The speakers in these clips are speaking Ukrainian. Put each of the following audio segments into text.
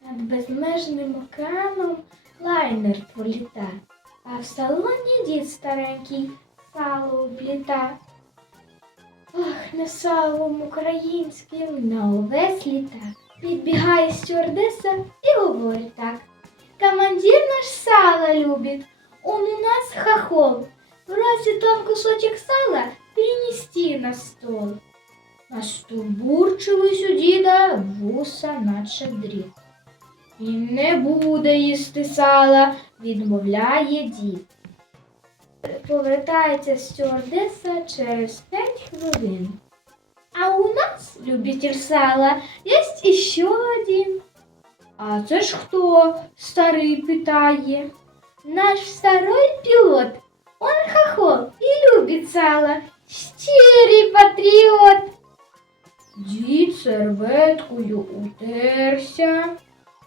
Над безмежним океаном лайнер проліта, а в салоні дід старенький сало обліта. Ах, не салом українським на увесь літак. Підбігає стюардеса і говорить так. Командир наш сало любит, он у нас хохол. Просит он кусочек сала принести на стол. Настовбурчились у діда вуса наче дріт. І не буде їсти сала, відмовляє дід. Повертається стюардеса через п'ять хвилин. А у нас, любитель сала, есть еще один. А це ж хто? Старий питає. Наш старий пілот. Он хохол і любить сало. Серветкою утерся.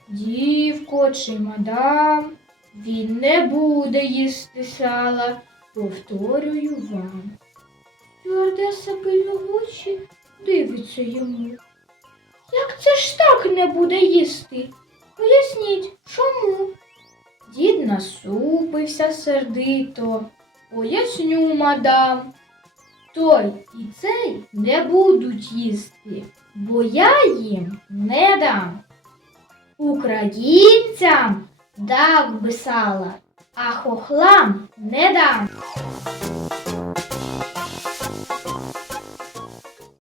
Дівко чи мадам, він не буде їсти сала, повторюю вам. Стюардеса пильно в очі дивиться йому. Як це ж так не буде їсти? Поясніть, чому? Дід насупився сердито. Поясню, мадам. Той і цей не будуть їсти, бо я їм не дам. Українцям дав би сала, а хохлам не дам.